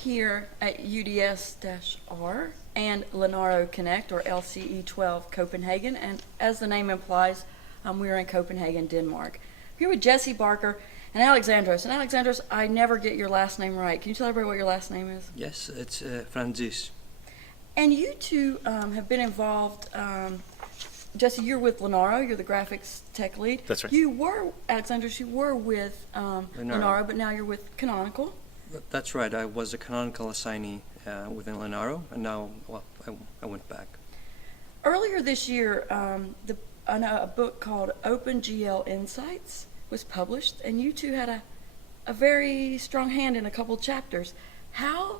here at UDS-R and Lenaro Connect, or LCE12 Copenhagen, and as the name implies, we are in Copenhagen, Denmark. I'm here with Jesse, Barker, and Alexandros. And Alexandros, I never get your last name right. Can you tell everybody what your last name is? Yes, it's Frantzis. And you two have been involved. Jesse, you're with Lenaro. You're the graphics tech lead. That's right. You were, Alexandros, you were with Lenaro, but now you're with Canonical. That's right. I was a canonical assignee within Lenaro, and now, well, I went back. Earlier this year, a book called OpenGL Insights was published, and you two had a very strong hand in a couple chapters. How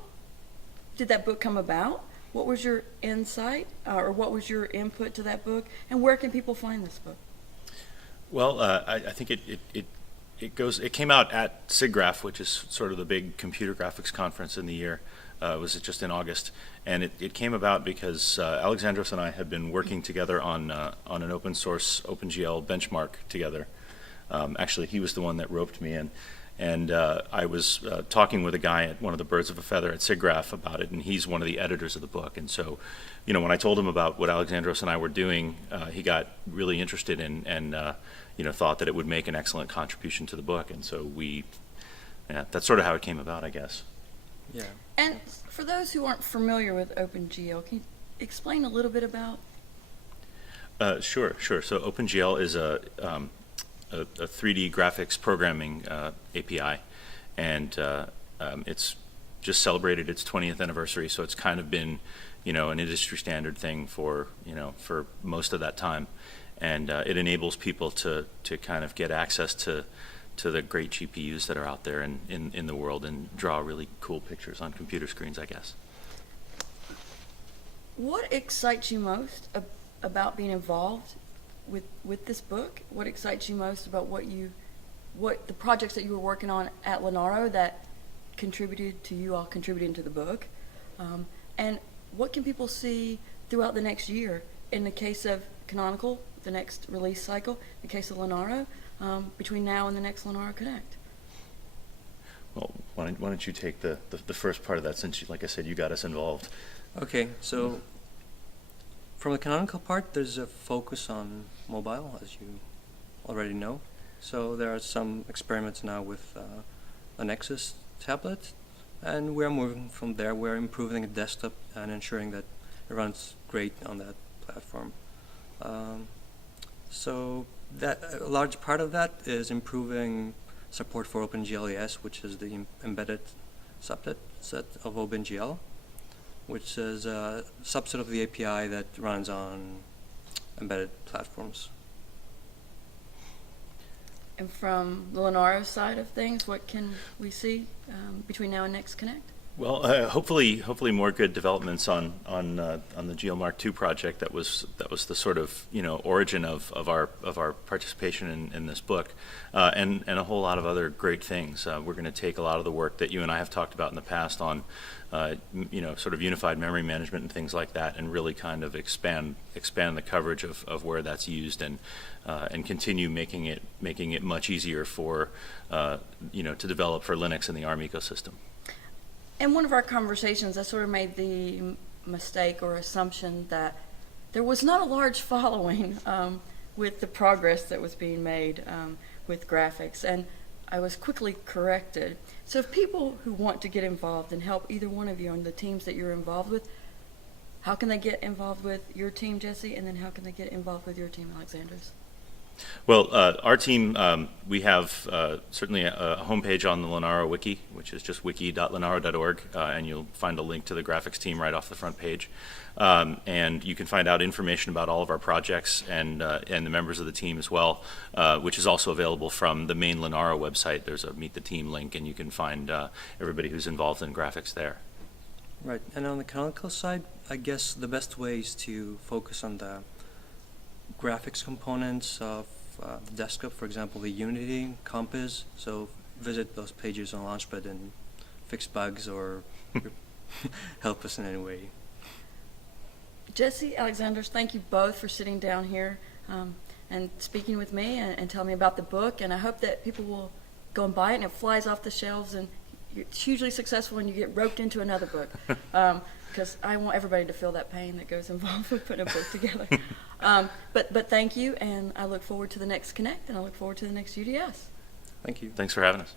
did that book come about? What was your insight, or what was your input to that book, and where can people find this book? Well, I think it came out at SIGGRAPH, which is sort of the big computer graphics conference in the year. It was just in August, and it came about because Alexandros and I had been working together on an open source OpenGL benchmark together. Actually, he was the one that roped me in. And I was talking with a guy at one of the Birds of a Feather at SIGGRAPH about it, and he's one of the editors of the book. And so, when I told him about what Alexandros and I were doing, he got really interested in and thought that it would make an excellent contribution to the book. And so that's sort of how it came about, I guess. Yeah. And for those who aren't familiar with OpenGL, can you explain a little bit about? Sure. So OpenGL is a 3D graphics programming API, and it's just celebrated its 20th anniversary, so it's kind of been, an industry standard thing for most of that time, and it enables people to kind of get access to the great GPUs that are out there in the world and draw really cool pictures on computer screens, I guess. What excites you most about being involved with this book? What excites you most about what the projects that you were working on at Lenaro that contributed to you all contributing to the book? And what can people see throughout the next year? In the case of Canonical, the next release cycle, in the case of Lenaro, between now and the next Lenaro Connect? Well, why don't you take the first part of that, since, like I said, you got us involved. Okay, so from the canonical part, there's a focus on mobile, as you already know. So there are some experiments now with a Nexus tablet, and we're moving from there. We're improving the desktop and ensuring that it runs great on that platform. So that a large part of that is improving support for OpenGL-ES, which is the embedded subset of OpenGL, which is a subset of the API that runs on embedded platforms. And from the Lenaro side of things, what can we see between now and next Connect? Well, hopefully more good developments on the GeoMark II project. That was the sort of origin of our participation in this book, and a whole lot of other great things. We're going to take a lot of the work that you and I have talked about in the past on sort of unified memory management and things like that, and really kind of expand the coverage of where that's used, and continue making it much easier for to develop for Linux and the ARM ecosystem. In one of our conversations, I sort of made the mistake or assumption that there was not a large following with the progress that was being made with graphics, and I was quickly corrected. So if people who want to get involved and help either one of you on the teams that you're involved with, how can they get involved with your team, Jesse, and then how can they get involved with your team, Alexandros? Well, our team, we have certainly a homepage on the Lenaro Wiki, which is just wiki.lenaro.org, and you'll find a link to the graphics team right off the front page. And you can find out information about all of our projects and the members of the team as well, which is also available from the main Lenaro website. There's a Meet the Team link, and you can find everybody who's involved in graphics there. Right, and on the canonical side, I guess the best way is to focus on the graphics components of the desktop, for example, the Unity, Compass. So visit those pages on Launchpad and fix bugs or help us in any way. Jesse, Alexandros, thank you both for sitting down here and speaking with me and telling me about the book. And I hope that people will go and buy it and it flies off the shelves and it's hugely successful and you get roped into another book. Because I want everybody to feel that pain that goes involved with putting a book together. But thank you, and I look forward to the next Connect, and I look forward to the next UDS. Thank you. Thanks for having us.